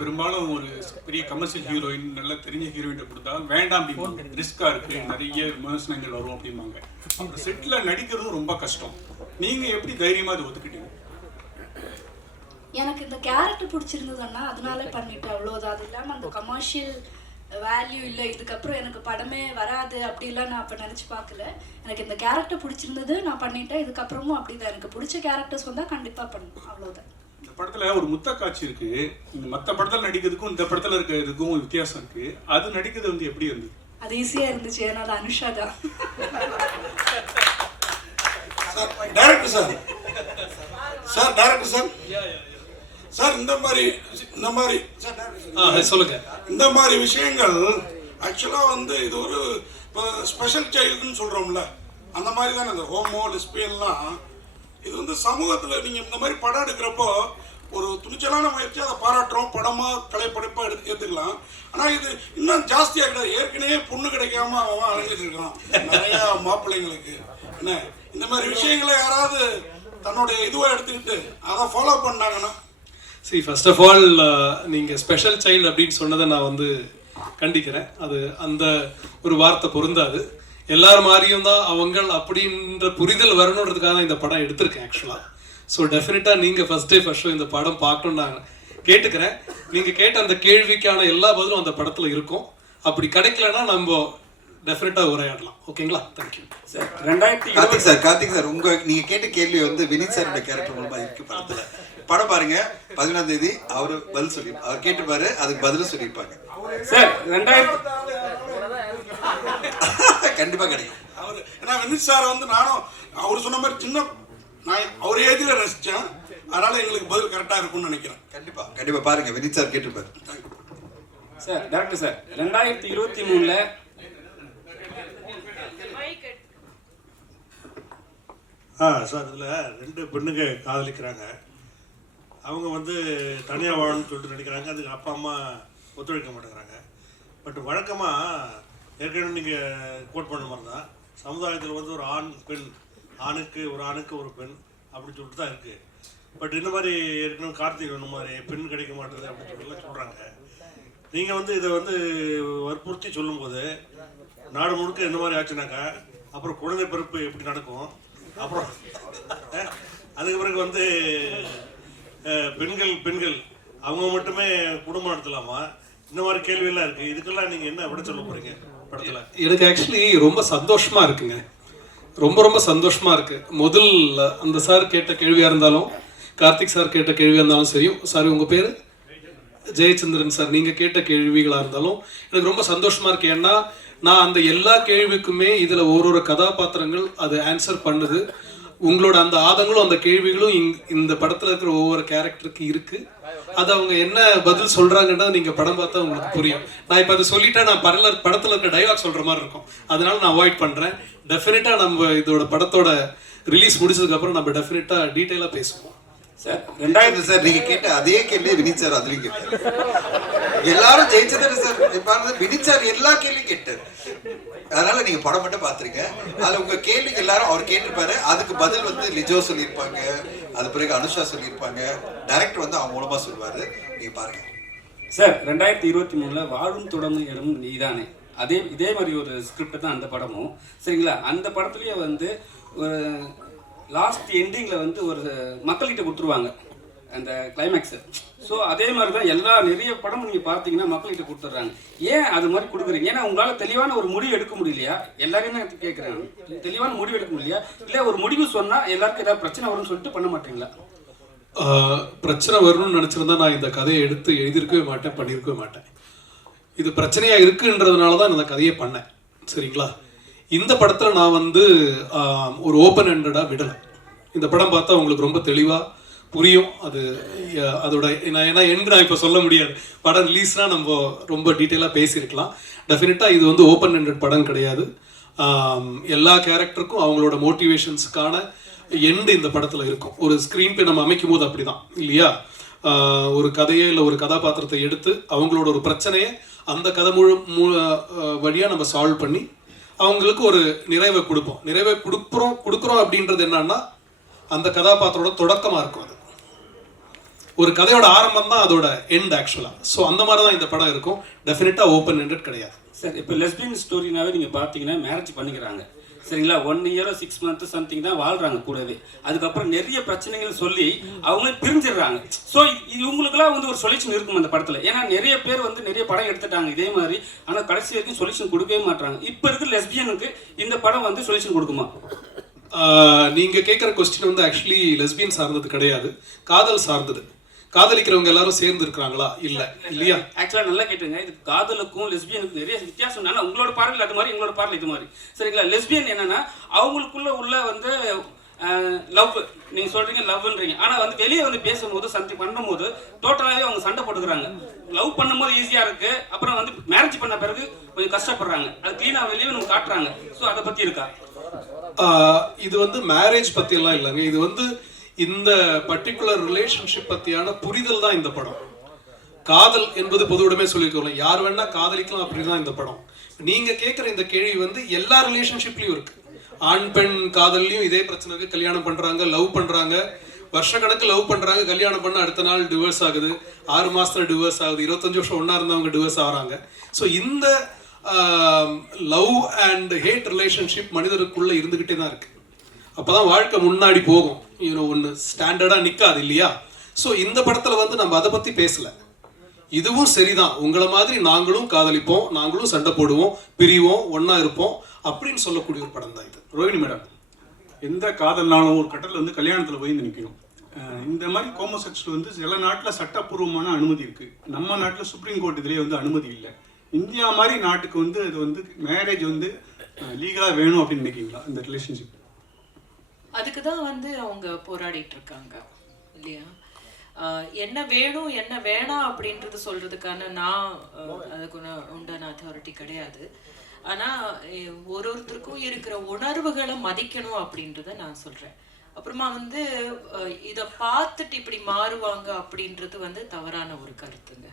பெரும்பாலும் ஒரு பெரிய கமர்ஷியல் ஹீரோயின் நல்ல தெரிஞ்ச ஹீரோயின் கொடுத்தா வேண்டாம் அப்படிம்பாங்க, ரிஸ்கா இருக்கு, நிறைய விமர்சனங்கள் வரும் அப்படிம்பாங்க. அப்புறம் செட்ல நடிக்கிறதும் ரொம்ப கஷ்டம். நீங்க எப்படி தைரியமா அதை ஒத்துக்கிட்டீங்க? எனக்கு இந்த கேரக்டர் பிடிச்சிருந்ததுன்னா அதனால பண்ணிட்டேன், அவ்வளோதான். அது இல்லாமல் அந்த கமர்ஷியல் வேல்யூ இல்லை, இதுக்கப்புறம் எனக்கு படமே வராது அப்படிலாம் நான் அப்போ நினச்சி பார்க்கல. எனக்கு இந்த கேரக்டர் பிடிச்சிருந்தது, நான் பண்ணிட்டேன். இதுக்கப்புறமும் அப்படிதான், எனக்கு பிடிச்ச கேரக்டர்ஸ் வந்தால் கண்டிப்பாக பண்ணும், அவ்வளோதான். இந்த படத்துல ஒரு முத்த காட்சி இருக்கு. இந்த மற்ற படத்தில் நடிக்கிறதுக்கும் இந்த படத்துல இருக்கிறதுக்கும் வித்தியாசம் இருக்கு. அது நடிக்கிறது வந்து எப்படி இருந்தது? அது ஈஸியாக இருந்துச்சு, ஏன்னா அது அனுஷா தான். Director sir director sir sir இந்த மாதிரி சார் சொல்லுங்க. இந்த மாதிரி விஷயங்கள் ஆக்சுவலாக வந்து இது ஒரு இப்போ ஸ்பெஷல் சைல்டுன்னு சொல்கிறோம்ல, அந்த மாதிரி தானே இந்த ஹோமோ லெஸ்பியன்லாம். இது வந்து சமூகத்தில் நீங்கள் இந்த மாதிரி படம் எடுக்கிறப்போ ஒரு துணிச்சலான முயற்சி, அதை பாராட்டுறோம், படமாக கலைப்படைப்பாக ஏற்றுக்கலாம். ஆனால் இது இன்னும் ஜாஸ்தியாக கிடையாது. ஏற்கனவே பொண்ணு கிடைக்காம அவன் அலைஞ்சிட்டு இருக்கான் நிறையா மாப்பிள்ளைங்களுக்கு. என்ன இந்த மாதிரி விஷயங்களை யாராவது தன்னுடைய இதுவாக எடுத்துக்கிட்டு அதை ஃபாலோ பண்ணாங்கன்னா? சரி, ஃபர்ஸ்ட் ஆஃப் ஆல் நீங்கள் ஸ்பெஷல் சைல்டு அப்படின்னு சொன்னதை நான் வந்து கண்டிக்கிறேன். அது அந்த ஒரு வார்த்தை பொருந்தாது. எல்லாரும் மாதிரியும் தான் அவங்கள் அப்படின்ற புரிதல் வரணுன்றதுக்காக தான் இந்த படம் எடுத்திருக்கேன் ஆக்சுவலாக. ஸோ டெஃபினட்டாக நீங்கள் ஃபர்ஸ்ட் டே ஃபர்ஸ்ட் ஷோ இந்த படம் பார்க்கணுன்னு நான் கேட்டுக்கிறேன். நீங்கள் கேட்ட அந்த கேள்விக்கான எல்லா பதிலும் அந்த படத்தில் இருக்கும். அப்படி கிடைக்கலன்னா நம்ம டெஃபினட்டாக உரையாடலாம். ஓகேங்களா? Thank you sir. கார்த்திக் சார் நீங்கள் கேட்ட கேள்வி வந்து வினித் சாரோட கேரக்டர் மூலமாக இருக்கு படத்தில். படம் பாருங்க, 17ஆம் தேதி அவர் பதில் சொல்லி அவர் கேட்டுப்பாரு, அதுக்கு பதிலும் சொல்லியிருப்பாங்க சார். கண்டிப்பா கிடைக்கும். அவர் ஏன்னா வினித் சார் வந்து நானும் அவர் சொன்ன மாதிரி சின்ன நான் அவர் ஏஜில் ரசித்தேன், அதனால எங்களுக்கு பதில் கரெக்டாக இருக்கும்னு நினைக்கிறேன். கண்டிப்பா பாருங்க, வினித் சார் கேட்டுப்பாரு. சார் டாக்டர் சார் 2023 சார் இதில் 2 பெண்ணுங்க காதலிக்கிறாங்க. அவங்க வந்து தனியாக வாழணும்னு சொல்லிட்டு நடிக்கிறாங்க. அதுக்கு அப்பா அம்மா ஒத்துழைக்க மாட்டேங்கிறாங்க. பட் வழக்கமாக ஏற்கனவே நீங்கள் கோட் பண்ண மாதிரி தான் சமுதாயத்தில் வந்து ஒரு ஆண் பெண், ஆணுக்கு ஒரு பெண் அப்படின்னு சொல்லிட்டு தான் இருக்குது. பட் இந்த மாதிரி ஏற்கனவே கார்த்திக் இந்த மாதிரி பெண் கிடைக்க மாட்டேது அப்படின்னு சொல்லிட்டுலாம் சொல்கிறாங்க. நீங்கள் வந்து இதை வந்து வற்புறுத்தி சொல்லும்போது நாடு முழுக்க இந்த மாதிரி ஆச்சுனாக்கா அப்புறம் குழந்தை பிறப்பு எப்படி நடக்கும்? அப்புறம் அதுக்கு பிறகு வந்து பெண்கள் அவங்க மட்டுமே குடும்பம் நடத்தலாமா? இந்த மாதிரி கேள்வியெல்லாம் இருக்குது. இதுக்கெல்லாம் நீங்கள் என்ன விட சொல்ல போகிறீங்க படத்தில்? எனக்கு ஆக்சுவலி ரொம்ப சந்தோஷமாக இருக்குங்க. ரொம்ப சந்தோஷமாக இருக்குது. முதல் அந்த சார் கேட்ட கேள்வியாக இருந்தாலும், கார்த்திக் சார் கேட்ட கேள்வியாக இருந்தாலும் சரி, சாரி உங்கள் பேர் ஜெயச்சந்திரன் சார், நீங்கள் கேட்ட கேள்விகளாக இருந்தாலும் எனக்கு ரொம்ப சந்தோஷமாக இருக்குது. ஏன்னா நான் அந்த எல்லா கேள்விக்குமே இதில் ஒரு கதாபாத்திரங்கள் அது ஆன்சர் பண்ணுது. உங்களோட அந்த ஆதங்களும் அந்த கேள்விகளும் இந்த படத்தில் இருக்கிற ஒவ்வொரு கேரக்டருக்கு இருக்குது. அது அவங்க என்ன பதில் சொல்கிறாங்கன்னா நீங்கள் படம் பார்த்தா உங்களுக்கு புரியும். நான் இப்போ அதை சொல்லிட்டா நான் படத்தில் இருக்க டைலாக் சொல்கிற மாதிரி இருக்கும். அதனால நான் அவாய்ட் பண்ணுறேன். டெஃபினட்டாக நம்ம இதோட படத்தோட ரிலீஸ் முடிச்சதுக்கப்புறம் நம்ம டெஃபினட்டாக டீட்டெயிலாக பேசுவோம். சார் 2000 சார் நீங்கள் கேட்ட அதே கேள்வி வினித் சார் அதுலேயும் கேட்டார். எல்லாரும் ஜெயிச்சதாரு சார். வினித் சார் எல்லா கேள்வியும் கேட்டார். அதனால நீங்க படம் மட்டும் பாத்துருங்க. அதுல உங்க கேள்விக்கு எல்லாரும் அவர் கேட்டிருப்பாரு. அதுக்கு பதில் வந்து லிஜோ சொல்லியிருப்பாங்க, அது பிறகு அனுஷா சொல்லியிருப்பாங்க, டைரக்டர் வந்து அவங்க மூலமா சொல்லுவாரு. நீங்க பாருங்க சார். 2023 வாழும் தொடர்ந்து இடம் நீதானே, இதே மாதிரி ஒரு ஸ்கிரிப்ட் தான் அந்த படமும். சரிங்களா? அந்த படத்துலயே வந்து ஒரு லாஸ்ட் எண்டிங்கில் வந்து ஒரு மக்கள்கிட்ட கொடுத்துருவாங்க அந்த கிளைமேக்ஸு. ஸோ அதே மாதிரி தான் நிறைய படம் நீங்கள் பார்த்தீங்கன்னா மக்கள்கிட்ட கொடுத்துட்றாங்க. ஏன் அது மாதிரி கொடுக்குறீங்க? ஏன்னா உங்களால் தெளிவான ஒரு முடிவு எடுக்க முடியலையா? எல்லாருமே கேட்குறாங்க, தெளிவான முடிவு எடுக்க முடியலையா? இல்லை ஒரு முடிவு சொன்னால் எல்லாருக்கும் ஏதாவது பிரச்சனை வரும்னு சொல்லிட்டு பண்ண மாட்டீங்களா? பிரச்சனை வரணும்னு நினச்சிருந்தா நான் இந்த கதையை எடுத்து எழுதியிருக்கவே மாட்டேன், பண்ணியிருக்கவே மாட்டேன். இது பிரச்சனையாக இருக்குன்றதுனால தான் இந்த கதையை பண்ணேன். சரிங்களா? இந்த படத்தில் நான் வந்து ஒரு ஓப்பன் ஹேண்டடாக விடலை. இந்த படம் பார்த்தா உங்களுக்கு ரொம்ப தெளிவாக புரியும். அதோட ஏன்னா நான் இப்போ சொல்ல முடியாது. படம் ரிலீஸ்னால் நம்ம ரொம்ப டீட்டெயிலாக பேசியிருக்கலாம். டெஃபினட்டாக இது வந்து ஓப்பன் ஹேண்டட் படம் கிடையாது. எல்லா கேரக்டருக்கும் அவங்களோட மோட்டிவேஷன்ஸுக்கான எண்டு இந்த படத்தில் இருக்கும். ஒரு ஸ்க்ரீன் பே நம்ம அமைக்கும் போது அப்படி தான் இல்லையா? ஒரு கதையை இல்லை ஒரு கதாபாத்திரத்தை எடுத்து அவங்களோட ஒரு பிரச்சனையை அந்த கதை வழியாக நம்ம சால்வ் பண்ணி அவங்களுக்கு ஒரு நிறைவை கொடுப்போம். நிறைவை கொடுக்குறோம் அப்படின்றது என்னன்னா அந்த கதாபாத்திரோட தொடக்கமாக இருக்கும். அது ஒரு கதையோட ஆரம்பம் தான் அதோட எண்ட் ஆக்சுவலாக. ஸோ அந்த மாதிரி தான் இந்த படம் இருக்கும். டெஃபினட்டாக ஓப்பன் எண்டட் கிடையாது. சார் இப்போ லெஸ்பியன் ஸ்டோரினாவே நீங்கள் பார்த்தீங்கன்னா மேரேஜ் பண்ணிக்கிறாங்க சரிங்களா, 1 year 6 months சம்திங் தான் வாழ்கிறாங்க கூடவே. அதுக்கப்புறம் நிறைய பிரச்சனைகள் சொல்லி அவங்களே பிரிஞ்சிடுறாங்க. ஸோ இவங்களுக்குலாம் வந்து ஒரு சொல்யூஷன் இருக்கும் அந்த படத்தில். ஏன்னா நிறைய பேர் வந்து நிறைய படம் எடுத்துட்டாங்க இதே மாதிரி, ஆனால் கடைசி வரைக்கும் சொல்யூஷன் கொடுக்கவே மாட்டாங்க. இப்போ இருக்கிற லெஸ்பியனுக்கு இந்த படம் வந்து சொல்யூஷன் கொடுக்குமா? நீங்க கேட்குற கொஸ்டின் வந்து ஆக்சுவலி லெஸ்பியன் சார்ந்தது கிடையாது, காதல் சார்ந்தது. காதலிக்கிறவங்க எல்லாரும் சேர்ந்து இருக்கிறாங்களா? இல்ல இல்லையா? ஆக்சுவலாக நல்லா கேட்டுங்க, இது காதலுக்கும் லெஸ்பியனுக்கும் நிறைய வித்தியாசம். ஆனால் உங்களோட பார்வையில் அது மாதிரி, எங்களோட பார்வையில் இது மாதிரி சரிங்களா. லெஸ்பியன் என்னன்னா அவங்களுக்குள்ள உள்ள வந்து லவ், நீங்கள் சொல்கிறீங்க லவ்ன்றீங்க, ஆனால் வந்து வெளியே வந்து பேசும்போது சம்திங் பண்ணும்போது டோட்டலாகவே அவங்க சண்டை போட்டுக்கிறாங்க. லவ் பண்ணும்போது ஈஸியாக இருக்குது, அப்புறம் வந்து மேரேஜ் பண்ண பிறகு கொஞ்சம் கஷ்டப்படுறாங்க. அது க்ளீனாக வெளியே நம்ம காட்டுறாங்க. ஸோ அதை பற்றி இருக்கா? இது வந்து மேரேஜ் பற்றியெல்லாம் இல்லைங்க. இது வந்து இந்த பர்டிகுலர் ரிலேஷன்ஷிப் பற்றியான புரிதல் தான் இந்த படம். காதல் என்பது பொதுவுடமே சொல்லியிருக்கோம், யார் வேணா காதலிக்கலாம் அப்படிதான் இந்த படம். நீங்கள் கேட்குற இந்த கேள்வி வந்து எல்லா ரிலேஷன்ஷிப்லையும் இருக்கு. ஆண் பெண் காதல்லையும் இதே பிரச்சனை இருக்கு. கல்யாணம் பண்ணுறாங்க, லவ் பண்ணுறாங்க, வருஷக்கணக்கு லவ் பண்ணுறாங்க, கல்யாணம் பண்ண அடுத்த நாள் டிவோர்ஸ் ஆகுது, 6 மாதத்துல டிவோர்ஸ் ஆகுது, 25 வருஷம் ஒன்றா இருந்தவங்க டிவோர்ஸ் ஆகிறாங்க. ஸோ இந்த லவ் அண்ட் ஹேட் ரிலேஷன்ஷிப் மனிதருக்குள்ளே இருந்துக்கிட்டே தான் இருக்கு. அப்போதான் வாழ்க்கை முன்னாடி போகும். ஒன்று ஸ்டாண்டர்டாக நிற்காது இல்லையா? ஸோ இந்த படத்தில் வந்து நம்ம அதை பற்றி பேசலை. இதுவும் சரிதான், உங்களை மாதிரி நாங்களும் காதலிப்போம், நாங்களும் சண்டை போடுவோம், பிரிவோம், ஒன்றா இருப்போம் அப்படின்னு சொல்லக்கூடிய ஒரு படம் தான் இது. ரோஹிணி மேடம், எந்த காதல்னாலும் ஒரு கட்டத்தில் வந்து கல்யாணத்தில் போய் நிற்கணும். இந்த மாதிரி ஹோமோசெக்சுவல் வந்து சில நாட்டில் சட்டப்பூர்வமான அனுமதி இருக்குது, நம்ம நாட்டில் சுப்ரீம் கோர்ட் இதுலேயே வந்து அனுமதி இல்லை. இந்தியா மாதிரி நாட்டுக்கு வந்து அது வந்து மேரேஜ் வந்து லீகலாக வேணும் அப்படின்னு நினைக்கிறீங்களா இந்த ரிலேஷன்ஷிப்? அதுக்கு தான் வந்து அவங்க போராடிட்டு இருக்காங்க இல்லையா? என்ன வேணும் என்ன வேணாம் அப்படின்றது சொல்றதுக்கான நான் அதுக்கு உண்டான அத்தாரிட்டி கிடையாது. ஆனால் ஒருத்தருக்கும் இருக்கிற உணர்வுகளை மதிக்கணும் அப்படின்றத நான் சொல்கிறேன். அப்புறமா வந்து இதை பார்த்துட்டு இப்படி மாறுவாங்க அப்படின்றது வந்து தவறான ஒரு கருத்துங்க.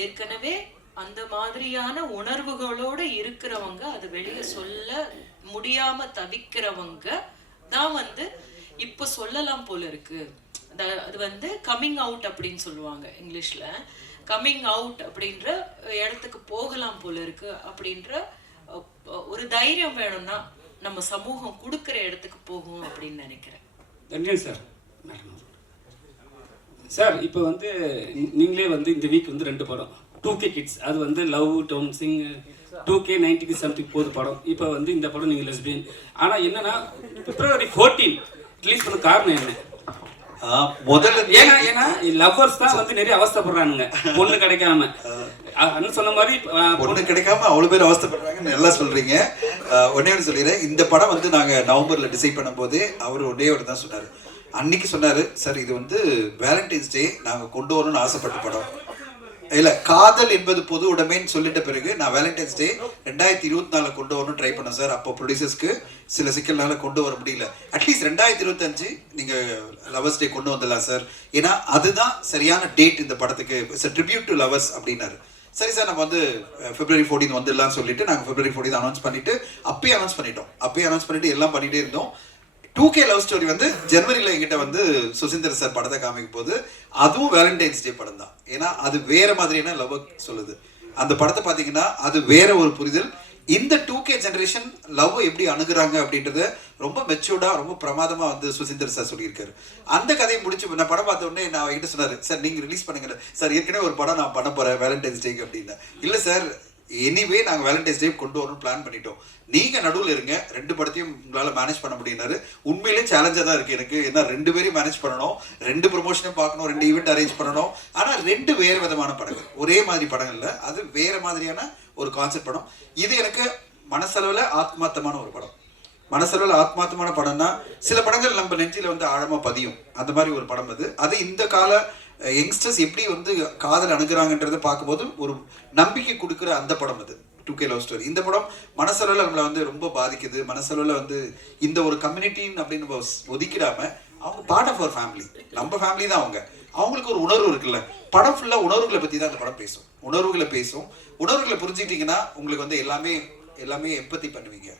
ஏற்கனவே அந்த மாதிரியான உணர்வுகளோடு இருக்கிறவங்க, அது வெளியே சொல்ல முடியாம தவிக்கிறவங்க தான் வந்து இப்போ சொல்லலாம் போல இருக்கு. அது வந்து கம்மிங் அவுட் அப்படின்னு சொல்லுவாங்க இங்கிலீஷ்ல. கம்மிங் அவுட் அப்படின்ற இடத்துக்கு போகலாம் போல இருக்கு அப்படின்ற ஒரு தைரியம் வேணும்னா நம்ம சமூகம் கொடுக்குற இடத்துக்கு போகும் அப்படின்னு நினைக்கிறேன். நன்றி சார். சார் இப்போ வந்து நீங்களே வந்து இந்த வீக் வந்து 2 படம் 2K கிட்ஸ், அது வந்து லவ் டோம்சிங் 2K 90 சம்திங் போது படம். இப்போ வந்து இந்த படம் நீங்கள் லெஸ்பியன். ஆனால் என்னன்னா February 14 ரிலீஸ் பண்ண காரணம் என்ன? முதல்ல ஏன்னா லவ்வர்ஸ் தான் வந்து நிறைய அவஸ்தைப்படுறானுங்க பொண்ணு கிடைக்காம. அண்ணன் சொன்ன மாதிரி பொண்ணு கிடைக்காம அவ்வளோ பேர் அவஸ்தைப்படுறாங்கன்னு நல்லா சொல்றீங்க. ஒன்னே ஒன்று சொல்லிடுறேன், இந்த படம் வந்து நாங்கள் நவம்பர்ல டிசைட் பண்ணும்போது அவர் ஒரே ஒரு தான் சொன்னார். அன்னைக்கு சொன்னார், சார் இது வந்து வேலண்டைன்ஸ் டே நாங்கள் கொண்டு வரணும்னு ஆசைப்பட்ட படம் இல்லை, காதல் என்பது பொது உடைமைன்னு சொல்லிட்ட பிறகு நான் வேலண்டைன்ஸ் டே 2024 கொண்டு வரணும் ட்ரை பண்ணேன் சார். அப்போ ப்ரொடியூசர்ஸ்க்கு சில சிக்கல்னால கொண்டு வர முடியல. அட்லீஸ்ட் 2025 நீங்கள் லவர்ஸ் டே கொண்டு வந்துடலாம் சார், ஏன்னா அதுதான் சரியான டேட் இந்த படத்துக்கு, it's a tribute to lovers அப்படின்னாரு. சரி சார், நம்ம வந்து February 14 வந்துடலாம்னு சொல்லிட்டு நாங்கள் February 14 அனௌன்ஸ் பண்ணிட்டு அப்பயே அனௌன்ஸ் பண்ணிட்டு எல்லாம் பண்ணிட்டே இருந்தோம். 2K லவ் ஸ்டோரி வந்து ஜனவரியில் எங்கிட்ட வந்து சுசீந்தர் சார் படத்தை காமிக்கும் போது அதுவும் வேலண்டைன்ஸ் டே படம் தான். ஏன்னா அது வேற மாதிரியான லவ் சொல்லுது. அந்த படத்தை பார்த்தீங்கன்னா அது வேற ஒரு புரிதல். இந்த 2K ஜெனரேஷன் லவ் எப்படி அணுகுறாங்க அப்படின்றத ரொம்ப மெச்சூர்டா ரொம்ப பிரமாதமா வந்து சுசீந்தர் சார் சொல்லியிருக்காரு. அந்த கதையை முடிச்சு நான் படம் பார்த்த உடனே நான் என்கிட்ட சொன்னாரு, சார் நீங்க ரிலீஸ் பண்ணுங்க சார், ஏற்கனவே ஒரு படம் நான் பண்ண போறேன் வேலண்டைன்ஸ் டேக்கு அப்படின்னா. இல்லை சார், எனிவே நாங்கள் வேலண்டைன்ஸ் டே கொண்டு வரணும்னு பிளான் பண்ணிட்டோம், நீங்க நடுவில் இருங்க, 2 படத்தையும் உங்களால் மேனேஜ் பண்ண முடியினாரு. உண்மையிலே சேலஞ்சாக தான் இருக்கு எனக்கு, ஏன்னா 2 பேரையும் மேனேஜ் பண்ணணும், 2 ப்ரொமோஷனும் பார்க்கணும், 2 ஈவெண்ட் அரேஞ்ச் பண்ணணும். ஆனால் 2 வேறு விதமான படங்கள், ஒரே மாதிரி படங்கள்ல அது வேற மாதிரியான ஒரு கான்செப்ட் படம். இது எனக்கு மனசளவில் ஆத்மார்த்தமான ஒரு படம். மனசளவில் ஆத்மார்த்தமான படம்னா சில படங்கள் நம்ம நெஞ்சில வந்து ஆழமா பதியும், அந்த மாதிரி ஒரு படம் அது. அது இந்த கால யங்ஸ்டர்ஸ் எப்படி வந்து காதல் அணுகுறாங்கன்றதை பார்க்கும்போது ஒரு நம்பிக்கை கொடுக்குற அந்த படம் அது 2K லவ் ஸ்டோரி. இந்த படம் மனசளவில் நம்மளை வந்து ரொம்ப பாதிக்குது. மனசளவில் வந்து இந்த ஒரு கம்யூனிட்டின்னு அப்படின்னு ஒதுக்கிடாம அவங்க பார்ட் ஆஃப் அவர் ஃபேமிலி, நம்ம ஃபேமிலி தான் அவங்க. அவங்களுக்கு ஒரு உணர்வு இருக்குல்ல, படம் ஃபுல்லாக உணர்வுகளை பற்றி தான் அந்த படம் பேசும். உணர்வுகளை புரிஞ்சுக்கிட்டீங்கன்னா உங்களுக்கு வந்து எல்லாமே எம்பத்தி பண்ணுவீங்க.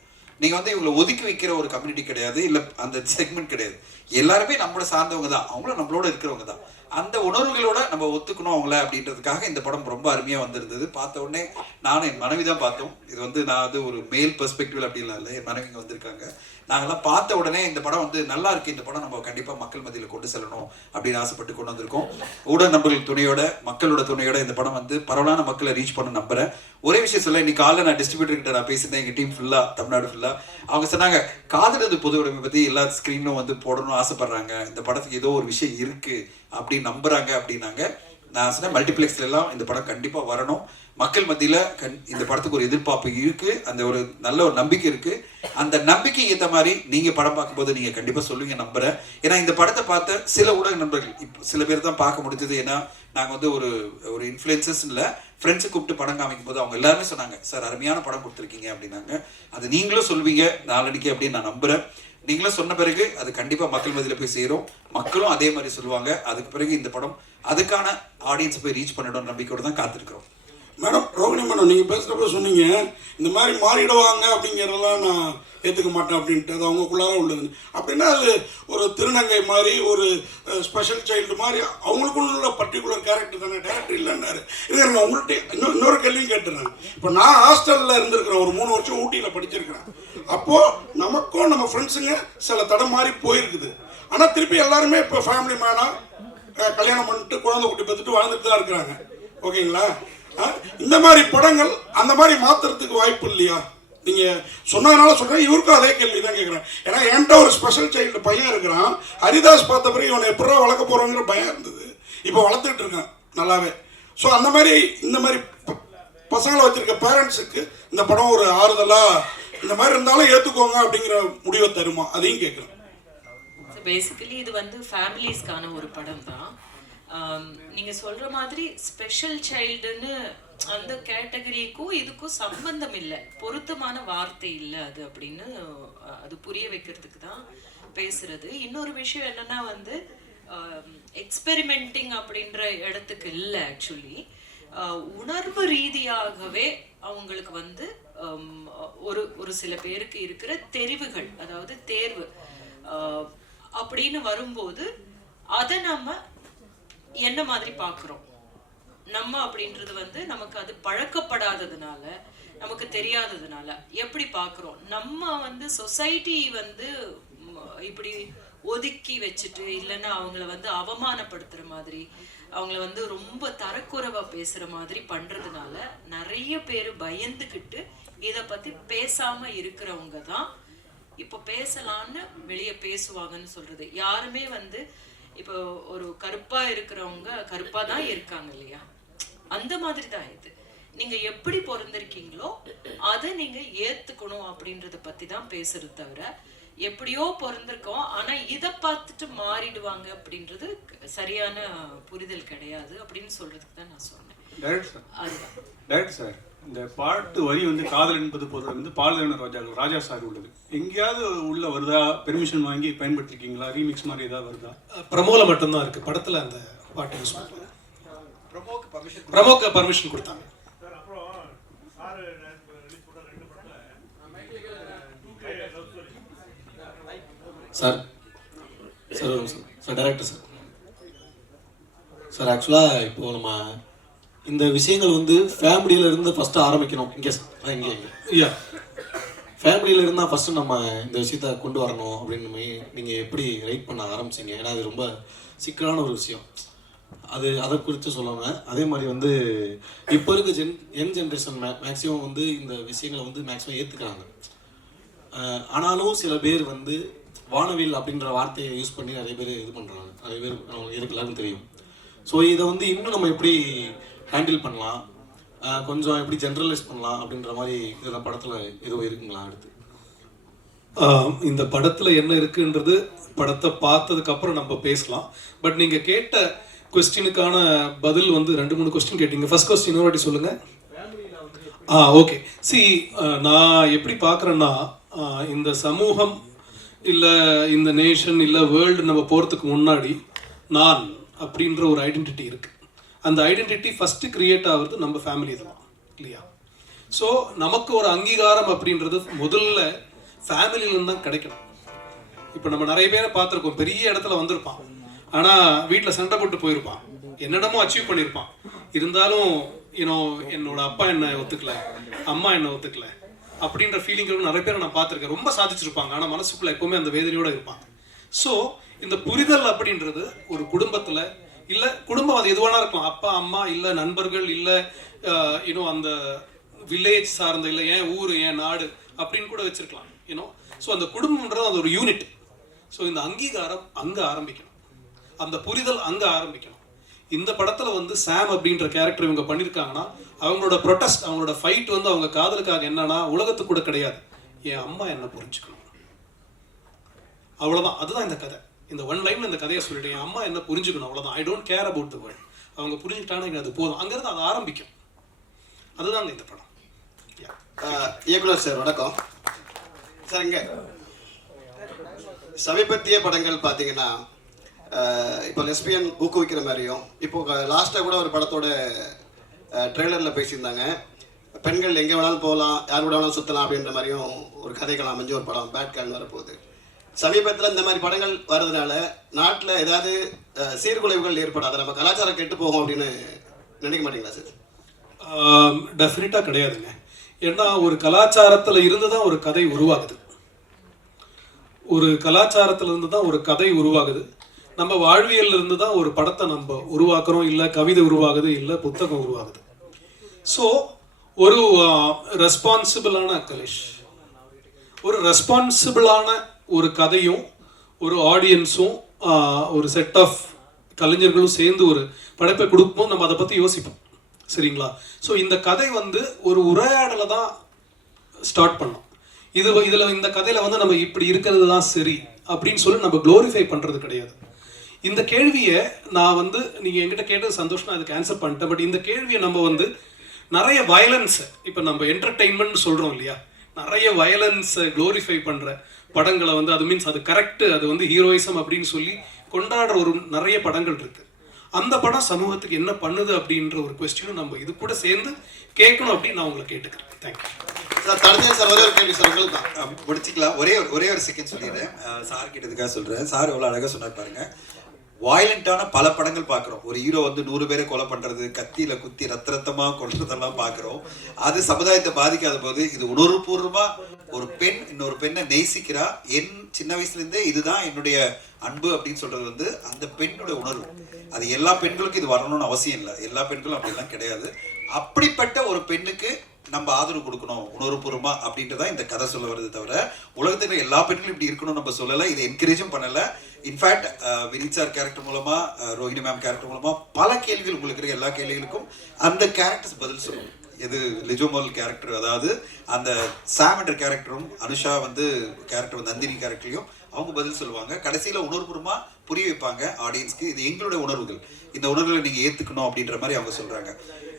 நீங்கள் வந்து இவங்களை ஒதுக்கி வைக்கிற ஒரு கம்யூனிட்டி கிடையாது, இல்லை அந்த செக்மெண்ட் கிடையாது. எல்லாருமே நம்மளை சார்ந்தவங்க தான், அவங்களும் நம்மளோட இருக்கிறவங்க தான். அந்த உணர்வுகளோட நம்ம ஒத்துக்கணும் அவங்கள அப்படின்றதுக்காக இந்த படம் ரொம்ப அருமையா வந்திருந்தது. பார்த்த உடனே நானும் என் மனைவி தான் பார்த்தோம். இது வந்து நான் அது ஒரு மேல் பெர்ஸ்பெக்டிவ் அப்படின்லாம் இல்லை, என் மனைவிங்க வந்திருக்காங்க. நாங்கெல்லாம் பார்த்த உடனே இந்த படம் வந்து நல்லா இருக்கு, இந்த படம் நம்ம கண்டிப்பா மக்கள் மத்தியில் கொண்டு செல்லணும் அப்படின்னு ஆசைப்பட்டு கொண்டு வந்திருக்கோம். ஊடக நண்பர்கள் துணையோட, மக்களோட துணையோட இந்த படம் வந்து பரவலான மக்களை ரீச் பண்ண நம்புறேன். ஒரே விஷயம் சொல்ல, இன்னைக்கு காலைல நான் டிஸ்ட்ரிபியூட்டர் கிட்ட நான் பேசியிருந்தேன், எங்க டீம் ஃபுல்லா, தமிழ்நாடு ஃபுல்லா. அவங்க சொன்னாங்க காதலது பொது உடைமை பத்தி எல்லா ஸ்கிரீனும் வந்து போடணும்னு ஆசைப்படுறாங்க, இந்த படத்துக்கு ஏதோ ஒரு விஷயம் இருக்கு அப்படின்னு நம்புறாங்க அப்படின்னாங்க. நான் சொன்னேன் மல்டிப்ளெக்ஸ்ல எல்லாம் இந்த படம் கண்டிப்பா வரணும், மக்கள் மத்தியில இந்த படத்துக்கு ஒரு எதிர்பார்ப்பு இருக்கு, அந்த ஒரு நல்ல ஒரு நம்பிக்கை இருக்கு. அந்த நம்பிக்கை ஏற்ற மாதிரி நீங்க படம் பார்க்கும்போது நீங்க கண்டிப்பா சொல்லுவீங்க நம்புறேன். ஏன்னா இந்த படத்தை பார்த்த சில ஊடக நண்பர்கள், இப்போ சில பேர் தான் பார்க்க முடிஞ்சது. ஏன்னா நாங்க வந்து ஒரு இன்ஃப்ளூயன்சஸ் இல்லை, ஃப்ரெண்ட்ஸை கூப்பிட்டு படம் காமிக்கும் போது அவங்க எல்லாருமே சொன்னாங்க, சார் அருமையான படம் கொடுத்துருக்கீங்க அப்படின்னாங்க. அது நீங்களும் சொல்வீங்க நாளடிக்கு அப்படின்னு நான் நம்புறேன். நீங்களும் சொன்ன பிறகு அது கண்டிப்பா மக்கள் மத்தியில போய் சேரும், மக்களும் அதே மாதிரி சொல்லுவாங்க. அதுக்கு பிறகு இந்த படம் அதுக்கான ஆடியன்ஸ் போய் ரீச் பண்ணிடும் நம்பிக்கையோடு தான் காத்திருக்கிறோம். மேடம், ரோகிணி மேடம், நீங்கள் பேசுகிறப்ப சொன்னீங்க இந்த மாதிரி மாறிடுவாங்க அப்படிங்கிறதெல்லாம் நான் ஏற்றுக்க மாட்டேன் அப்படின்ட்டு. அது அவங்களுக்குள்ளார உள்ளது. அப்படின்னா அது ஒரு திருநங்கை மாதிரி, ஒரு ஸ்பெஷல் சைல்டு மாதிரி அவங்களுக்குள்ள பர்டிகுலர் கேரக்டர் தானே, டேரக்டர் இல்லைன்னாரு. இது நான் உங்கள்கிட்ட இன்னொரு கேள்வியும் கேட்டுறேன். இப்போ நான் ஹாஸ்டலில் இருந்திருக்கிறேன், ஒரு 3 வருஷம் ஊட்டியில் படிச்சிருக்கிறேன். அப்போது நமக்கும் நம்ம ஃப்ரெண்ட்ஸுங்க சில தடம் மாதிரி போயிருக்குது. ஆனால் திருப்பி எல்லாருமே இப்போ ஃபேமிலி மேனாக கல்யாணம் பண்ணிட்டு குழந்தை குட்டி பார்த்துட்டு வாழ்ந்துட்டு தான் இருக்கிறாங்க. ஓகேங்களா? இந்த மாதிரி படங்கள் அந்த மாதிரி மாத்துறதுக்கு வாய்ப்பு இல்லையா? நீங்கள் சொன்னதுனால சொல்கிறேன், இவருக்கும் அதே கேள்வி தான் கேட்குறேன். ஏன்னா என்கிட்ட ஒரு ஸ்பெஷல் சைல்டு பையன் இருக்கிறான். ஹரிதாஸ் பார்த்த பிறகு இவனை எப்படா வளர்க்க போகிறோங்கிற பயம் இருந்தது. இப்போ வளர்த்துக்கிட்டு இருக்கான் நல்லாவே. ஸோ அந்த மாதிரி இந்த மாதிரி பசங்களை வச்சுருக்க பேரண்ட்ஸுக்கு இந்த படம் ஒரு ஆறுதலாக, இந்த மாதிரி இருந்தாலும் ஏற்றுக்கோங்க அப்படிங்கிற முடிவை தருமா, அதையும் கேட்குறேன். பேசிக்கலி இது வந்து ஃபேமிலிஸ்க்கான ஒரு படம் தான். நீங்கள் சொல்கிற மாதிரி ஸ்பெஷல் சைல்டுன்னு அந்த கேட்டகரிக்கும் இதுக்கும் சம்பந்தம் இல்லை, பொருத்தமான வார்த்தை இல்லை அது அப்படின்னு அது புரிய வைக்கிறதுக்கு தான் பேசுறது. இன்னொரு விஷயம் என்னன்னா வந்து எக்ஸ்பெரிமெண்டிங் அப்படின்ற இடத்துக்கு இல்லை. ஆக்சுவலி உணர்வு ரீதியாகவே அவங்களுக்கு வந்து ஒரு சில பேருக்கு இருக்கிற தெரிவுகள், அதாவது தேர்வு அப்படின்னு வரும்போது அதை நம்ம என்ன மாதிரி பார்க்குறோம் நம்ம அப்படின்றது வந்து நமக்கு அது பழக்கப்படாததுனால, நமக்கு தெரியாததுனால எப்படி பார்க்குறோம். நம்ம வந்து சொசைட்டி வந்து இப்படி ஒதுக்கி வச்சுட்டு, இல்லைன்னா அவங்கள வந்து அவமானப்படுத்துகிற மாதிரி, அவங்கள வந்து ரொம்ப தரக்குறைவாக பேசுகிற மாதிரி பண்ணுறதுனால நிறைய பேர் பயந்துக்கிட்டு இதை பற்றி பேசாமல் இருக்கிறவங்க தான் இப்போ பேசலான்னு வெளியே பேசுவாங்கன்னு சொல்கிறது. யாருமே வந்து இப்போ ஒரு கருப்பாக இருக்கிறவங்க கருப்பாக தான் இருக்காங்க இல்லையா, அந்த மாதிரி தான் இது. நீங்கள் எப்படி பிறந்திருக்கீங்களோ அதை நீங்கள் ஏற்றுக்கணும் அப்படின்றத பற்றி தான் பேசுறது தவிர, எப்படியோ பிறந்திருக்கோம் ஆனால் இதை பார்த்துட்டு மாறிடுவாங்க அப்படின்றது சரியான புரிதல் கிடையாது அப்படின்னு சொல்றதுக்கு தான் நான் சொன்னேன். டைரக்டர் சார், இந்த பாட்டு வரி வந்து காதல் என்பது பொருள் வந்து பாலதேவன ராஜா சார் உள்ளது, எங்கேயாவது உள்ள வருதா? பெர்மிஷன் வாங்கி பயன்படுத்திருக்கீங்களா? ரீமிக்ஸ் மாதிரி ஏதாவது வருதா? ப்ரமோல மட்டும்தான் இருக்கு, படத்துல அந்த பாட்டு யூஸ் பண்ணுறாங்க. ப்ரமோக்கு பர்மிஷன் கொடுத்தாங்க. Sir sir sir director sir ஆக்சுவலாக இப்போ நம்ம இந்த விஷயங்கள் வந்து ஃபேமிலியில இருந்து ஃபர்ஸ்ட் ஆரம்பிக்கணும். இங்கே ஐயா ஃபேமிலியில இருந்தால் ஃபர்ஸ்ட் நம்ம இந்த விஷயத்த கொண்டு வரணும் அப்படின்னு நீங்கள் எப்படி ரைட் பண்ண ஆரம்பிச்சிங்க? ஏன்னா அது ரொம்ப சிக்கலான ஒரு விஷயம், அதை குறித்து சொல்லுவாங்க. அதே மாதிரி வந்து இப்போ இருக்க யங் ஜென்ரேஷன் மேக்ஸிமம் வந்து இந்த விஷயங்களை வந்து மேக்ஸிமம் ஏற்றுக்கிறாங்க. ஆனாலும் சில பேர் வந்து வானவில் அப்படின்ற வார்த்தையை யூஸ் பண்ணி நிறைய பேர் இது பண்ணுறாங்க. நிறைய பேர் எனக்கு எல்லாருக்கும் தெரியும். ஸோ இதை வந்து இன்னும் நம்ம எப்படி ஹேண்டில் பண்ணலாம், கொஞ்சம் எப்படி ஜென்ரலைஸ் பண்ணலாம் அப்படின்ற மாதிரி இதில் படத்தில் எதுவும் இருக்குங்களா? அடுத்து இந்த படத்தில் என்ன இருக்குன்றது படத்தை பார்த்ததுக்கப்புறம் நம்ம பேசலாம். பட் நீங்கள் கேட்ட கொஸ்டினுக்கான பதில் வந்து 2-3 கொஸ்டின் கேட்டீங்க. ஃபர்ஸ்ட் கொஸ்டின் ஒரு வாட்டி சொல்லுங்கள். ஓகே. நான் எப்படி பார்க்குறேன்னா, இந்த சமூகம் இல்லை இந்த நேஷன் இல்லை வேர்ல்டு நம்ம போகிறதுக்கு முன்னாடி நான் அப்படின்ற ஒரு ஐடென்டிட்டி இருக்குது. அந்த ஐடென்டிட்டி ஃபஸ்ட்டு க்ரியேட் ஆகுறது நம்ம ஃபேமிலி தான் இல்லையா? ஸோ நமக்கு ஒரு அங்கீகாரம் அப்படின்றது முதல்ல ஃபேமிலியிலேருந்து தான் கிடைக்கணும். இப்போ நம்ம நிறைய பேரை பார்த்துருக்கோம், பெரிய இடத்துல வந்திருப்பான், ஆனால் வீட்டில் சண்டை போட்டு போயிருப்பான், என்னிடமோ அச்சீவ் பண்ணியிருப்பான். இருந்தாலும் என்னோட அப்பா என்னை ஒத்துக்கல, அம்மா என்னை ஒத்துக்கல அப்படின்ற ஃபீலிங் நிறைய பேர் நான் பார்த்துருக்கேன். ரொம்ப சாதிச்சிருப்பாங்க, ஆனால் மனசுக்குள்ள எப்பவுமே அந்த வேதனையோடு இருப்பாங்க. ஸோ இந்த புரிதல் அப்படின்றது ஒரு குடும்பத்தில் இல்லை, குடும்பம் அது எதுவானா இருக்கலாம், அப்பா அம்மா இல்லை நண்பர்கள் இல்லை அந்த வில்லேஜ் சார்ந்த இல்லை ஏன் ஊர் ஏன் நாடு அப்படின்னு கூட வச்சிருக்கலாம். ஸோ அந்த குடும்பம்ன்றது அது ஒரு யூனிட். ஸோ இந்த அங்கீகாரம் அங்கே ஆரம்பிக்கணும், அந்த புரிதல் அங்கே ஆரம்பிக்கணும். இந்த படத்தில் வந்து சாம் அப்படின்ற கேரக்டர் இவங்க பண்ணியிருக்காங்கன்னா அவங்களோட ப்ரொட்டஸ்ட், அவங்களோட ஃபைட் வந்து அவங்க காதலுக்காக என்னன்னா உலகத்துக்கு கூட கிடையாது, என் அம்மா என்ன புரிஞ்சுக்கணும், அவ்வளோதான். அதுதான் இந்த கதை. இந்த ஒன் லைன்ல இந்த கதையை சொல்லிட்டு என் அம்மா என்ன புரிஞ்சுக்கணும், அவ்வளோதான். I don't care about the world. அவங்க புரிஞ்சுக்கிட்டாங்கன்னா அது போதும், அங்கேருந்து அது ஆரம்பிக்கும். அதுதான் இந்த படம். இயக்குனர் சார் வணக்கம் சார். இங்கே சமீபத்திய படங்கள் பார்த்தீங்கன்னா இப்போ லெஸ்பியன் ஊக்குவிக்கிற மாதிரியும், இப்போ லாஸ்ட்டாக கூட ஒரு படத்தோட ட்ரெய்லரில் பேசியிருந்தாங்க, பெண்கள் எங்கே வேணாலும் போகலாம், யார் கூட வேணாலும் சுற்றலாம் அப்படின்ற மாதிரியும் ஒரு கதைகள் அமைஞ்ச ஒரு படம் பேட் கேர்ள்னு வரப்போகுது. சமீபத்தில் இந்த மாதிரி படங்கள் வர்றதுனால நாட்டில் ஏதாவது சீர்குலைவுகள் ஏற்படாது, நம்ம கலாச்சாரம் கெட்டு போகும் அப்படின்னு நினைக்க மாட்டீங்களா சார்? டெஃபினட்டாக கிடையாதுங்க. ஏன்னா ஒரு கலாச்சாரத்தில் இருந்து தான் ஒரு கதை உருவாகுது, ஒரு கலாச்சாரத்தில் இருந்து தான் ஒரு கதை உருவாகுது. நம்ம வாழ்வியல் இருந்து தான் ஒரு படத்தை நம்ம உருவாக்குறோம், இல்லை கவிதை உருவாகுது, இல்லை புத்தகம் உருவாகுது. ஸோ ஒரு ரெஸ்பான்சிபிளான கலேஷ், ஒரு ரெஸ்பான்சிபிளான ஒரு கதையும் ஒரு ஆடியன்ஸும் ஒரு செட் ஆஃப் கலைஞர்களும் சேர்ந்து ஒரு படைப்பை கொடுக்கும்போது நம்ம அதை பற்றி யோசிப்போம், சரிங்களா? ஸோ இந்த கதை வந்து ஒரு உரையாடலை தான் ஸ்டார்ட் பண்ணோம். இதில் இந்த கதையில் வந்து நம்ம இப்படி இருக்கிறது தான் சரி அப்படின்னு சொல்லி நம்ம க்ளோரிஃபை பண்ணுறது கிடையாது. இந்த கேள்வியை நான் வந்து நீங்கள் என்கிட்ட கேட்டது சந்தோஷம், அதுக்கு ஆன்சர் பண்ணிட்டேன். பட் இந்த கேள்வியை நம்ம வந்து நிறைய வயலன்ஸை, இப்போ நம்ம என்டர்டெயின்மெண்ட் சொல்கிறோம் இல்லையா, நிறைய வயலன்ஸை க்ளோரிஃபை பண்ணுற படங்களை வந்து அது மீன்ஸ் அது கரெக்டு, அது வந்து ஹீரோயிசம் அப்படின்னு சொல்லி கொண்டாடுற ஒரு நிறைய படங்கள் இருக்குது. அந்த படம் சமூகத்துக்கு என்ன பண்ணுது அப்படின்ற ஒரு கொஸ்டினும் நம்ம இது கூட சேர்ந்து கேட்கணும் அப்படின்னு நான் உங்களை கேட்டுக்கிறேன். Thank you sir. தனியாக சார் ஒரே ஒரு கேள்வி சார், உங்களுக்கு தான் முடிச்சுக்கலாம். ஒரே ஒரு செகண்ட் சொல்லிடுறேன். சார் கேட்டதுக்காக சொல்கிறேன். சார் எவ்வளோ அழகாக சொன்னார் பாருங்க. வயலண்டான பல படங்கள் பார்க்குறோம். ஒரு ஹீரோ வந்து 100 பேரை கொலை பண்ணுறது, கத்தியில் குத்தி ரத்தமாக கொள்றதெல்லாம் பார்க்குறோம். அது சமுதாயத்தை பாதிக்காத போது இது உணர்வுபூர்வமாக ஒரு பெண் இன்னொரு பெண்ணை நேசிக்கிறா, என் சின்ன வயசுலேருந்தே இதுதான் என்னுடைய அன்பு அப்படின்னு சொல்கிறது வந்து அந்த பெண்ணுடைய உணர்வு. அது எல்லா பெண்களுக்கும் இது வரணும்னு அவசியம் இல்லை, எல்லா பெண்களும் அப்படிலாம் கிடையாது. அப்படிப்பட்ட ஒரு பெண்ணுக்கு நம்ம ஆதரவு கொடுக்கணும் உணர்வுபூர்வமாக அப்படின்றதான் இந்த கதை சொல்ல வருது. தவிர உலகத்தில் எல்லா பெண்களும் இப்படி இருக்கணும்னு நம்ம சொல்லலை, இதை என்கரேஜும் பண்ணலை. இன்ஃபேக்ட் வினித் சார் கேரக்டர் மூலமாக, ரோஹிணி மேம் கேரக்டர் மூலமாக பல கேள்விகள் உங்களுக்கு இருக்க எல்லா கேள்விகளுக்கும் அந்த கேரக்டர்ஸ் பதில் சொல்லணும். இது லிஜோமல் கேரக்டர், அதாவது அந்த சாம் என்ற கேரக்டரும் அனுஷா வந்து கேரக்டர் நந்தினி கேரக்டர்லையும் அவங்க பதில் சொல்லுவாங்க. கடைசியில் உணர்வுபூர்வமாக புரிய வைப்பாங்க ஆடியன்ஸ்க்கு, இது எங்களுடைய உணர்வுகள், இந்த உணர்வுகளை நீங்கள் ஏற்றுக்கணும் அப்படின்ற மாதிரி அவங்க சொல்கிறாங்க.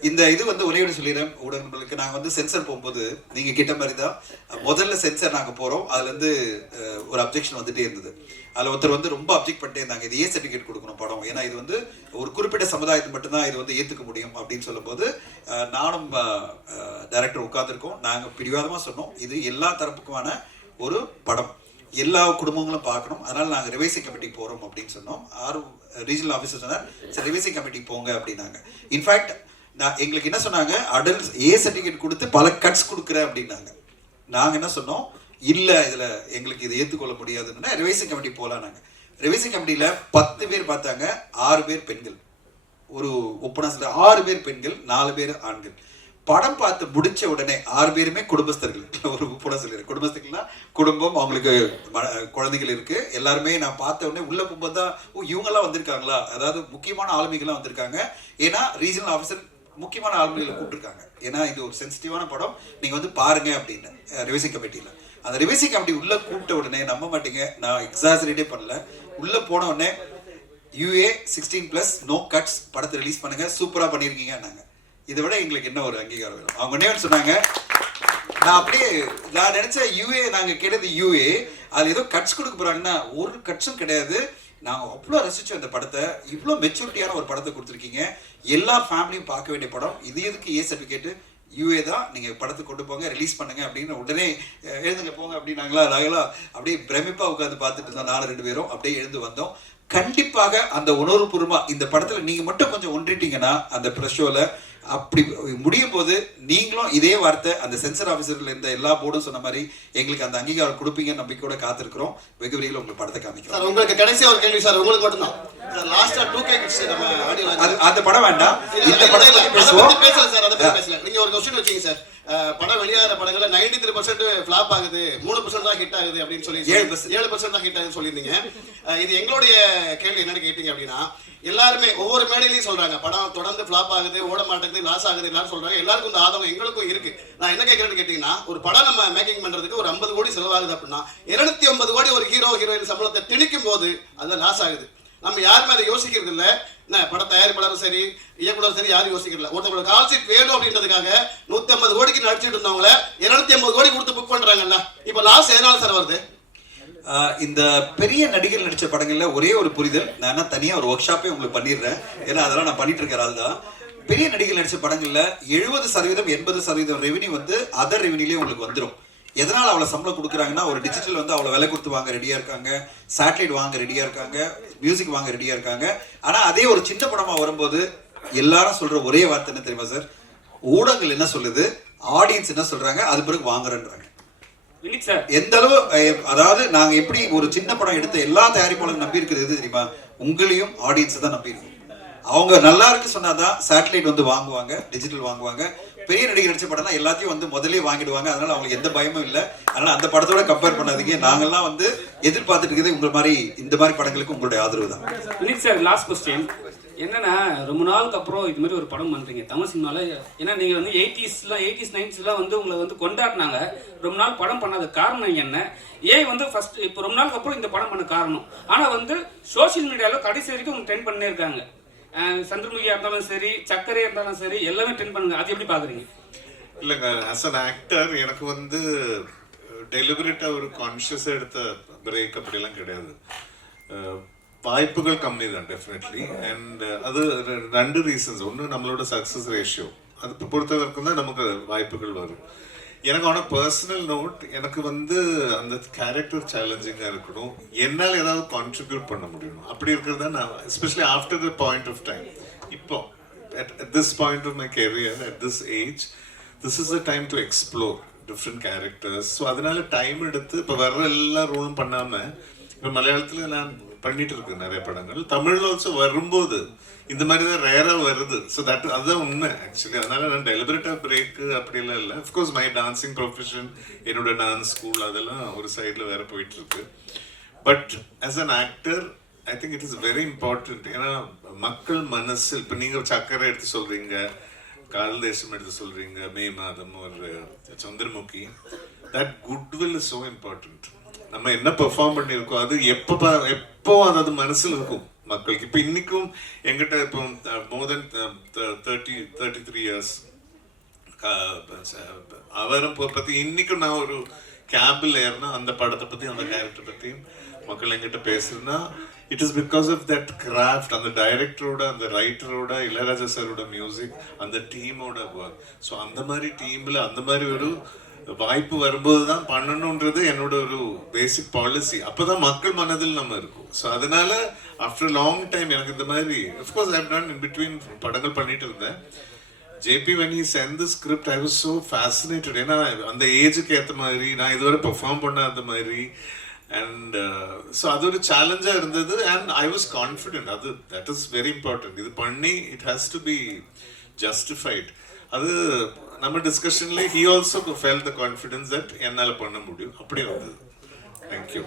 இந்த இது வந்து ஒரே ஒரு சொல்லிடுறேன் ஊடகங்களுக்கு. நாங்கள் வந்து சென்சர் போகும்போது நீங்கள் கிட்ட மாதிரி தான் முதல்ல சென்சர் நாங்கள் போகிறோம். அதுலேருந்து ஒரு அப்ஜெக்ஷன் வந்துட்டே இருந்தது. அதில் ஒருத்தர் வந்து ரொம்ப அப்ஜெக்ட் பண்ணிட்டே இருந்தாங்க, இது சர்டிஃபிகேட் கொடுக்கணும் படம், ஏன்னா இது வந்து ஒரு குறிப்பிட்ட சமுதாயத்தை மட்டும்தான் இது வந்து ஏற்றுக்க முடியும் அப்படின்னு சொல்லும்போது நானும் டைரக்டர் உட்காந்துருக்கோம். நாங்கள் பிடிவாதமாக சொன்னோம், இது எல்லா தரப்புக்குமான ஒரு படம், எல்லா குடும்பங்களும் பார்க்கணும், அதனால் நாங்கள் ரிவைசிங் கமிட்டிக்கு போகிறோம் அப்படின்னு சொன்னோம். ரீஜனல் ஆஃபீஸர் சொன்னார், சரி ரிவைசிங் கமிட்டிக்கு போங்க அப்படின்னாங்க. இன்ஃபேக்ட் எங்களுக்கு என்ன சொன்னாங்க, அடல்ட் சர்டிஃபிகேட் கொடுத்து பல கட்ஸ் கொடுக்குறேன் அப்படின்னாங்க. நாங்கள் என்ன சொன்னோம், இல்லை இதில் எங்களுக்கு இதை ஏற்றுக்கொள்ள முடியாதுன்னா ரிவைசிங் கமிட்டி போகலாம். நாங்கள் ரிவைசிங் கமிட்டியில் 10 பேர் பார்த்தாங்க, 6 பேர் பெண்கள். ஒரு ஒப்பனா சொல்ல 6 பேர் பெண்கள், 4 பேர் ஆண்கள். படம் பார்த்து முடிச்ச உடனே 6 பேருமே குடும்பஸ்தர்கள். ஒரு ஒப்பனா சொல்லிடுறேன், குடும்பஸ்தர்கள்னா குடும்பம், அவங்களுக்கு குழந்தைகள் இருக்கு. எல்லாருமே நான் பார்த்த உடனே உள்ள போகும்போது தான் இவங்கெல்லாம் வந்திருக்காங்களா, அதாவது முக்கியமான ஆளுமைகள்லாம் வந்திருக்காங்க. ஏன்னா ரீஜனல் ஆஃபீஸர் முக்கியமான ஆளுமைகளை கூப்பிட்டுருக்காங்க, ஏன்னா இது ஒரு சென்சிட்டிவான படம், நீங்கள் வந்து பாருங்க அப்படின்னு ரிவைசிங் கமிட்டியில். அந்த ரிவைசிங் கமிட்டி உள்ளே கூப்பிட்ட உடனே நம்ப மாட்டீங்க, நான் எக்ஸாஜரேட்டே பண்ணல, உள்ளே போன உடனே UA 16+ நோ கட்ஸ், படத்தை ரிலீஸ் பண்ணுங்க, சூப்பராக பண்ணியிருக்கீங்க நாங்கள். இதை விட எங்களுக்கு என்ன ஒரு அங்கீகாரம் வேணும்? அவங்க ஒன்னே சொன்னாங்க, நான் நினைச்சேன் UA நாங்கள் கேட்டது UA அது ஏதோ கட்ஸ் கொடுக்க போகிறாங்கன்னா ஒரு கட்ஸும் கிடையாது. நாங்கள் அவ்வளோ ரசித்தோம் இந்த படத்தை, இவ்வளோ மெச்சூரிட்டியான ஒரு படத்தை கொடுத்துருக்கீங்க, எல்லா ஃபேமிலியும் பார்க்க வேண்டிய படம், இது எதுக்கு சர்டிஃபிகேட்டு, UA தான், நீங்கள் படத்தை கொண்டு போங்க, ரிலீஸ் பண்ணுங்க அப்படின்னு உடனே எழுந்துங்க போங்க அப்படின்னாங்களா. நாங்களாம் அப்படியே பிரமிப்பாக உட்காந்து பார்த்துட்டு இருந்தோம், 4 பேரும் அப்படியே எழுந்து வந்தோம். கண்டிப்பாக அந்த உணர்வுபூர்வமா இந்த படத்துல நீங்க மட்டும் கொஞ்சம் ஒன்றிட்டீங்கன்னா அந்த ப்ரெஸ் ஷோல அப்படி முடியும் போது நீங்களும் இதே வார்த்தை அந்த சென்சர் ஆஃபீஸர்ல இருந்த எல்லா போர்டும் சொன்ன மாதிரி எங்களுக்கு அந்த அங்கீகாரம் கொடுப்பீங்க நம்பிக்கையோட காத்திருக்கிறோம். வெகு விரைவில் உங்களுக்கு படத்தை காமிக்கிறோம். சார் உங்களுக்கு கடைசியா ஒரு கேள்வி சார், உங்களுக்கு மட்டும்தான். லாஸ்டா 2K கிட்ஸ் நம்ம ஆடியோ அந்த படம் வேண்டாம், இந்த படத்தை பேசுவோம். பேசல சார், அதை பத்தி பேசல. நீங்க ஒரு क्वेश्चन வச்சீங்க சார், படம் வெளியாகிற படங்கள்ல 93% ஃபிளாப் ஆகுது, 3% தான் ஹிட் ஆகுது அப்படின்னு சொல்லி 7% தான் ஹிட் ஆகுதுன்னு சொல்லியிருந்தீங்க. இது எங்களுடைய கேள்வி என்னன்னு கேட்டீங்க அப்படின்னா, எல்லாருமே ஒவ்வொரு மேடையிலையும் சொல்றாங்க படம் தொடர்ந்து ஃபிளாப் ஆகுது, ஓட மாட்டேங்குது, லாஸ் ஆகுது எல்லாரும் சொல்றாங்க. எல்லாருக்கும் இந்த ஆதங்கம் எங்களுக்கும் இருக்கு. நான் என்ன கேட்கறேன்னு கேட்டீங்கன்னா, ஒரு படம் நம்ம மேக்கிங் பண்றதுக்கு ஒரு 50 கோடி செலவாகுது அப்படின்னா 250 கோடி ஒரு ஹீரோ ஹீரோயின் சம்பளத்தை திணிக்கும் போது அது லாஸ் ஆகுது. நம்ம யாருமே அதை யோசிக்கிறது இல்லை. என்ன பட தயாரிப்பாளரும் சரி, இயக்குனரும் சரி, யாரும் யோசிக்கிறதில்ல. ஒருத்தவங்களுக்கு கால் சீட் வேணும் அப்படின்றதுக்காக 150 கோடிக்கு நடிச்சுட்டு இருந்தவங்கள 250 கோடி கொடுத்து புக் பண்றாங்கல்ல. இப்ப லாஸ் எதனால சார் வருது? இந்த பெரிய நடிகர் நடிச்ச படங்கள்ல ஒரே ஒரு புரிதல், நான் தனியா ஒரு ஒர்க் ஷாப்பே உங்களுக்கு பண்ணிடுறேன், ஏன்னா அதெல்லாம் நான் பண்ணிட்டு இருக்கிற ஆள் தான். பெரிய நடிகர் நடிச்ச படங்கள்ல 70% 80% ரெவென்யூ வந்து அதர் ரெவென்யூலயே உங்களுக்கு வந்துடும். எதனால் அவ்வளோ சம்பளம் கொடுக்குறாங்கன்னா, ஒரு டிஜிட்டல் வந்து அவ்வளோ விலை கொடுத்து வாங்க ரெடியாக இருக்காங்க, சேட்டலைட் வாங்க ரெடியாக இருக்காங்க, மியூசிக் வாங்க ரெடியாக இருக்காங்க. ஆனால் அதே ஒரு சின்ன படமாக வரும்போது எல்லாரும் சொல்கிற ஒரே வார்த்தை என்ன தெரியுமா சார்? ஊடகங்கள் என்ன சொல்லுது, ஆடியன்ஸ் என்ன சொல்கிறாங்க, அது பிறகு வாங்குறேன்றாங்க. எந்த அளவு, அதாவது நாங்கள் எப்படி ஒரு சின்ன படம் எடுத்த எல்லா தயாரிப்பாளரும் நம்பி இருக்கிறது எது தெரியுமா? உங்களையும் ஆடியன்ஸை தான் நம்பி இருக்கோம். அவங்க நல்லா இருக்கு சொன்னாதான் சேட்டலைட் வந்து வாங்குவாங்க, டிஜிட்டல் வாங்குவாங்க. பெரிய நடிகர் நடிச்ச படம்னா எல்லாத்தையும் வந்து முதலே வாங்கிடுவாங்க. அதனால அவங்களுக்கு எந்த பயமும் இல்லை. அதனால அந்த படத்தோட கம்பேர் பண்ணாதீங்க. நாங்கெல்லாம் வந்து எதிர்பார்த்துட்டு இருக்கிறது உங்க மாதிரி இந்த மாதிரி படங்களுக்கு உங்களுடைய ஆதரவு தான். சார் லாஸ்ட் கொஸ்டின் என்னன்னா, ரொம்ப நாளுக்கு அப்புறம் இது மாதிரி ஒரு படம் பண்றீங்க தமிழ் சினிமால. ஏன்னா நீங்க வந்து 80s 90s வந்து உங்களை வந்து கொண்டாடினாங்க. ரொம்ப நாள் படம் பண்ணாத காரணம் என்ன? ஏன் வந்து ஃபர்ஸ்ட் இப்போ ரொம்ப நாளுக்கு அப்புறம் இந்த படம் பண்ண காரணம்? ஆனா வந்து சோசியல் மீடியால கடைசி வரைக்கும் அவங்க ட்ரெண்ட் பண்ணே இருக்காங்க. சந்திரமுகியா இருந்தாலும் சரி, சக்கரையா இருந்தாலும் சரி, எல்லாமே ட்ரெண்ட் பண்ணுங்க. அது எப்படி பாக்குறீங்க? இல்லைங்க, ஆஸ் அன் ஆக்டர் எனக்கு வந்து டெலிபரேட்டா ஒரு கான்ஷியஸா எடுத்த பிரேக் அப்படிலாம் கிடையாது. வாய்ப்புகள் கம்மி தான் டெஃபினெட்லி. அண்ட் அது 2 ரீசன்ஸ். ஒன்று நம்மளோட சக்ஸஸ் ரேஷியோ, அது பொறுத்த வரைக்கும் தான் நமக்கு வாய்ப்புகள் வரும். எனக்கு ஆன பர்சனல் நோட், எனக்கு வந்து அந்த கேரக்டர் சேலஞ்சிங்காக இருக்கணும், என்னால் ஏதாவது கான்ட்ரிபியூட் பண்ண முடியணும். அப்படி இருக்கிறது நான் especially after the point of time, இப்போ at this point of my career, at this age, this is the time to explore different characters. So அதனால டைம் எடுத்து இப்போ வர்ற எல்லா ரோலும் பண்ணாமல், இப்போ மலையாளத்தில் நான் பண்ணிட்டு இருக்கேன் நிறைய படங்கள், தமிழ்ல ஆல்சோ வரும்போது இந்த மாதிரி தான் ரேராக வருது. ஸோ அதுதான் உண்மை ஆக்சுவலி. அதனால நான் டெலிபரேட்டாக பிரேக்கு அப்படிலாம் இல்லை. அஃப்கோர்ஸ் மை டான்சிங் ப்ரொஃபஷன், என்னோட டான்ஸ் ஸ்கூல் அதெல்லாம் ஒரு சைடில் வேற போயிட்டு இருக்கு. But as an actor I think it is very important. ஏன்னா மக்கள் மனசில் இப்போ நீங்கள் சக்கரை எடுத்து சொல்றீங்க, காதல் தேசம் எடுத்து சொல்றீங்க, மே மாதம் ஒரு Chandramukhi, that goodwill is so important. நம்ம என்ன பெர்ஃபார்ம் பண்ணியிருக்கோம் அது எப்போ அது மனசில் இருக்கும் மக்களுக்கு. இப்போ இன்னைக்கும் எங்கிட்ட இப்போ மோர் தென் 33 இயர்ஸ் அவரும் பற்றி இன்னைக்கும் நான் ஒரு கேபில் ஏறினா அந்த படத்தை பற்றி, அந்த கேரக்டர் பற்றியும் மக்கள் எங்கிட்ட பேசுறதுன்னா it is because of that craft, அந்த டைரக்டரோட, அந்த ரைட்டரோட, இளையராஜா சாரோட மியூசிக், அந்த டீமோட ஒர்க். ஸோ அந்த மாதிரி டீமில் அந்த மாதிரி ஒரு வாய்ப்பு வரும்போது தான் பண்ணணுன்றது என்னோட ஒரு பேசிக் பாலிசி. அப்போதான் மக்கள் மனதில் நம்ம இருக்கும். ஸோ அதனால ஆஃப்டர் லாங் டைம் எனக்கு இந்த மாதிரி, of course I have done in between படங்கள் பண்ணிட்டு இருந்தேன். JP when he sent the script I was so fascinated. ஏன்னா அந்த ஏஜுக்கு ஏற்ற மாதிரி நான் இதுவரை பெர்ஃபார்ம் பண்ணாத மாதிரி. அண்ட் ஸோ அது ஒரு சேலஞ்சாக இருந்தது. And I was confident. அது தட் இஸ் வெரி இம்பார்ட்டன்ட். இது பண்ணி it has to be justified. அது நம்ம டிஸ்கஷன்ல he also felt the confidence that என்னால் பண்ண முடியும். அப்படி வந்தது. தேங்க்யூ.